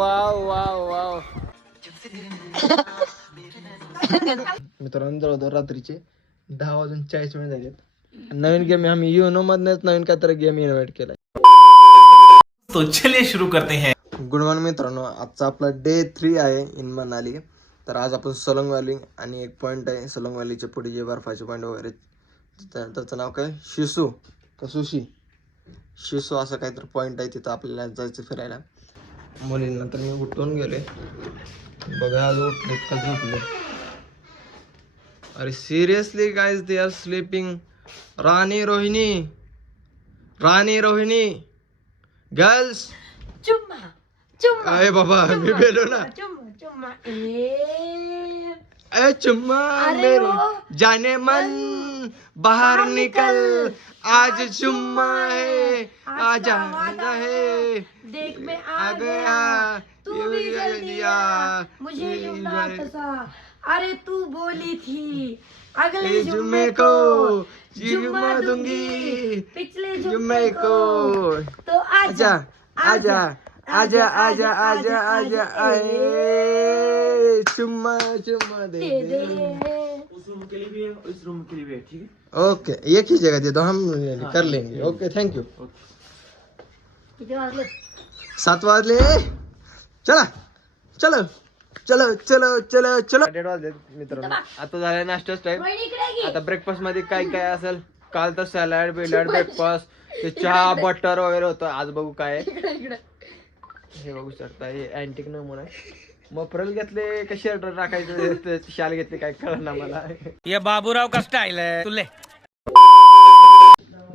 Wow wow wow. मित्रांनो जवळजवळ रात्रीचे 10:40 झालेत. नवीन गेम आम्ही युनो मधनच नवीन काहीतरी गेम इन्व्हाइट केलाय. तो चलिए शुरू करते हैं. गुड मॉर्निंग मित्रांनो, आजचा आपला डे 3 आहे इन मनाली. तर आज आपण सोलंग व्हॅली आणि एक पॉईंट आहे सोलंग व्हॅलीचे पुढे जे बर्फाचे पॉईंट वगैरे त्याचं नाव काय शिसू का सुशी शिसू असं काहीतरी पॉईंट आहे तिथं आपल्याला जायचं फिरायला. मुलींना तर मी उठून गेले बघा, आज उठले का झोपले. अरे seriously guys, they are sleeping. Rani Rohini girls. चुम्मा चुम्मा. अरे बाबा मी बेलो ना. चुम्मा चुम्मा. ए चुम्मा मेरे जाने मन बाहर निकल, आज चुम्मा है आजा है. देख मैं आ गया तू भी जल्दी आ, मुझे यूं फंसा. अरे तू बोली थी अगले जुम्मे को जुम्मा दूंगी, पिछले जुम्मे को. तो आजा आजा आजा आजा आजा आजा आए चुम्मा चुम्मा दे दे. उस रूम के लिए भी है, इस रूम के लिए भी है, ठीक है. ओके, एक ही जगह दे दो, हम कर लेंगे. Okay thank you. 7 वाजले. चला चलो चलो चलो चलो चलो. 8 वाजले मित्रांनो. आता झाला नाश्ताच टाइम. आता ब्रेकफास्ट मध्ये काय काय असेल. काल तर सॅलड बिलड ब्रेकफास्ट ते चहा बटर वगैरे होतं. आज बघू काय आहे. हे बघू शकता, हे अँटिक नमुना आहे. मफरल घेतले का शर्ट टाकायचं शाल घेतले काय कळना मला. ये बाबूराव का स्टाईल आहे तुले.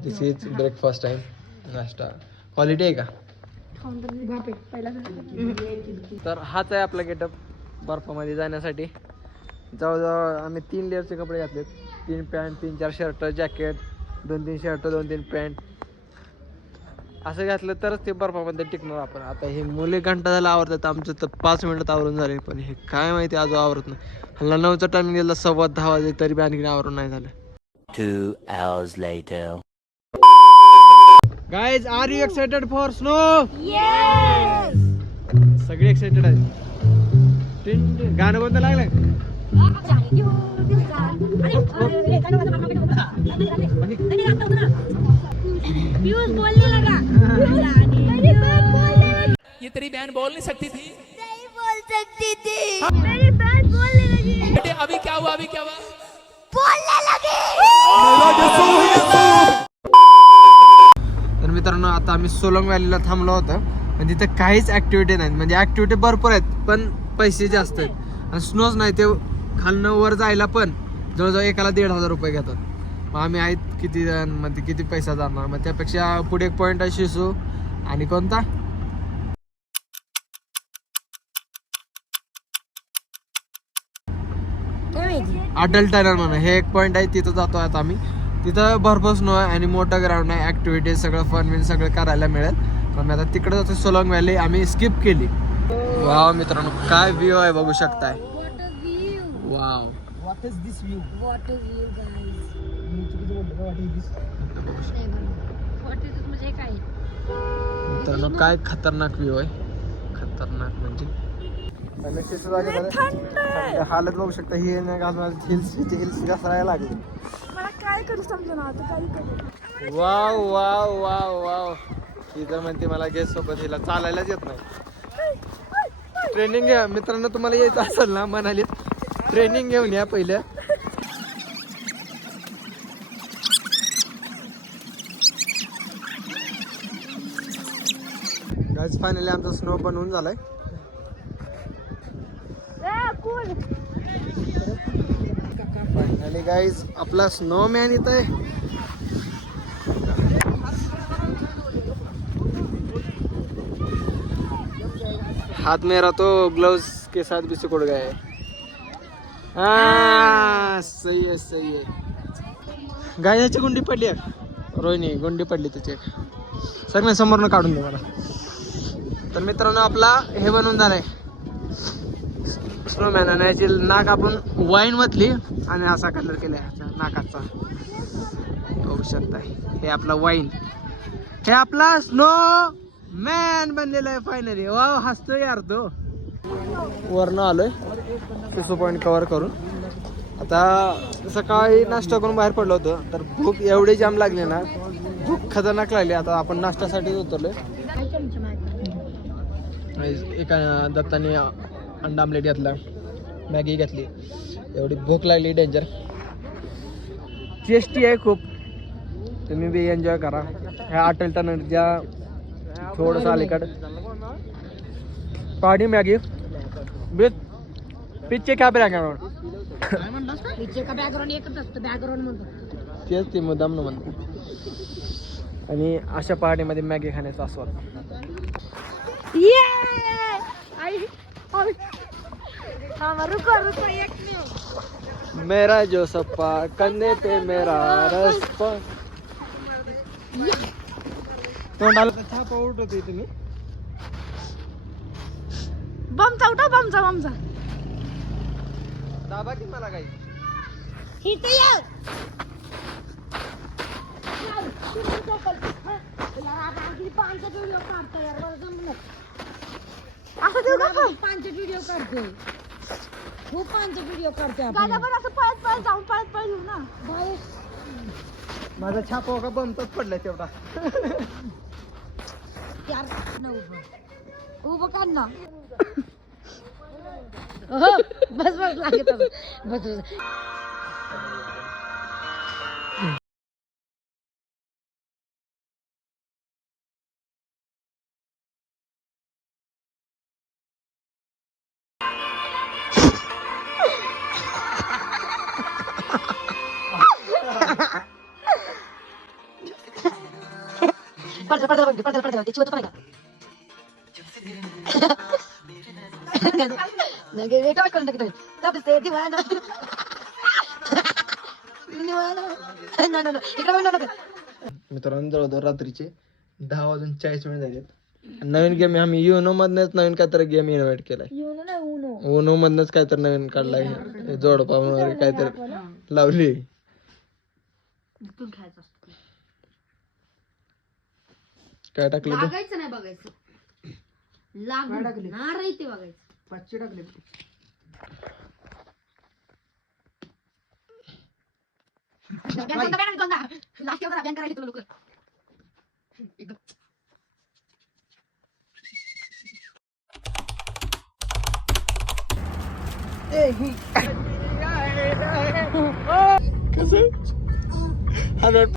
दिस इज ब्रेकफास्ट टाइम. नाश्ता क्वालिटी आहे का. तर हाच आहे आपला गेटअप बर्फामध्ये जाण्यासाठी. जवळजवळ आम्ही 3 लेअरचे कपडे घातलेत. 3 pant 3-4 shirt jacket 2-3 shirt 2-3 pant असं घातलं तरच ते बर्फामध्ये टिकणार आपण. आता हे मुले घंटा झाला आवरतात, आमचं तर 5 मिनिटात आवरून झाले. पण हे काय माहिती अजून आवरत नाही. हल्ला 9चा टायमिंग दिला 10:15 वाजले तरी बी आणखी आवरून नाही झालं. 2 hours later. Guys are you excited for snow. सगळे एक्साइटेड आहेत. गाणं कोणतं लागलंय. बोलने लगा. ये तेरी बहन बोल नहीं सकती थी. नहीं बोल सकती थी. मेरी बहन बोलने लगी. बेटे अभी क्या हुआ बोलने लगी. तर मित्रांनो आता आम्ही सोलंग व्हॅलीला थांबलो होतो. पण तिथे काहीच ऍक्टिव्हिटी नाहीत. म्हणजे ऍक्टिव्हिटी भरपूर आहेत पण पैसे जास्त आहेत. आणि स्नोच नाही, ते खालनं वर जायला पण जवळजवळ एकाला 1,500 रुपये घेतात. मग आम्ही आहेत किती जण, मग किती पैसा जाणार. मग त्यापेक्षा पुढे एक पॉईंट आहे शिसू आणि कोणता अटल टनल म्हणून हे एक पॉईंट आहे. तिथं जातो आता आम्ही. तिथं भरपूर स्नो आहे आणि मोठं ग्राउंड आहे. ऍक्टिव्हिटीज सगळं फन विन सगळं करायला मिळेल. पण आता तिकडे जातो सोलंग व्हॅली आम्ही स्किप केली. वाव मित्रांनो काय व्ह्यू आहे बघू शकताय. Wow what is this view. म्हणजे काय मित्रांनो काय खतरनाक व्ह्यू आहे. खतरनाक म्हणजे हालत बघू शकता. ही हिल्स घसरायला लागली. मला काय करू समजा ना काही करू. Wow wow wow wow. ही तर म्हणते मला गेस्ट सोबत हिला चालायलाच येत नाही. ट्रेनिंग घ्या मित्रांनो, तुम्हाला यायचं असेल ना म्हणाले ट्रेनिंग घेऊन या पहिलं. गाइस फायनली आमचा स्नो बनवून झालाय. फायनली गाइस आपला स्नोमॅन इथं आहे. हाथ मेरा तो ग्लव्स के साथ भी सिकुड़ गया है. सही है सही है. गायची गुंडी पडली आहे. रोहिणी गुंडी पडली त्याची. सर मी समोरनं काढून दे मला. तर मित्रांनो आपला हे बनवून झालंय स्नोमॅन. आणि याची नाक आपण वाईन मधली आणि असा कलर केलाय नाकाचा बघू शकता. हे आपला वाईन, हे आपला स्नो मॅन बनलेला आहे फायनली. वाव हसतोय यार तो. वरनं आलोय सुसो पॉइंट कव्हर करून. आता सकाळी नाश्ता करून बाहेर पडलो होतो तर भूक एवढी जाम लागली ना, भूक खतरनाक लागली. आता आपण नाश्त्यासाठीच उतरलोय. एका दत्ताने अंडा आमलेट घेतला, मॅगी घेतली. एवढी भूक लागली डेंजर. टेस्टी आहे खूप. तुम्ही बी एन्जॉय करा. ह्या अटल टनलच्या थोडंसं अलीकडं पाणी मॅगी विथ पिच्चे काय बॅकग्राऊंड. तेच ते मुद्दाम न म्हणतो. आणि अशा पहाटेमध्ये मॅगी खाण्याचा आस्वाद. मेरा जो सप्पा कंधे पे मेरा रस्पा. तोंडाला छापा उठवते तुम्ही. बमचा उठा, बमचा दाबा की मला काही. इथे ये. असं देऊ का? 5 व्हिडिओ काढतोय. खूप 5 व्हिडिओ काढतोय. दादा पण असं पळत जाऊन पळत येऊ ना. माझा छापा का बमचाच पडलाय तेवढा. यार उभं काढ ना. बस लागत बस. मित्रांनो जवळजवळ रात्रीचे 10:40 झालेत. नवीन गेम आम्ही युनो मधनच नवीन काहीतरी गेम इन्व्हाइट केलाय. उनो मधनच काहीतरी नवीन काढलाय. जोडपा वगैरे काहीतरी लावली. काय टाकलं तू? बघायचं नाही बघायचं. लागणार आहे ते बघायचं. 500 टाकले. कसं 100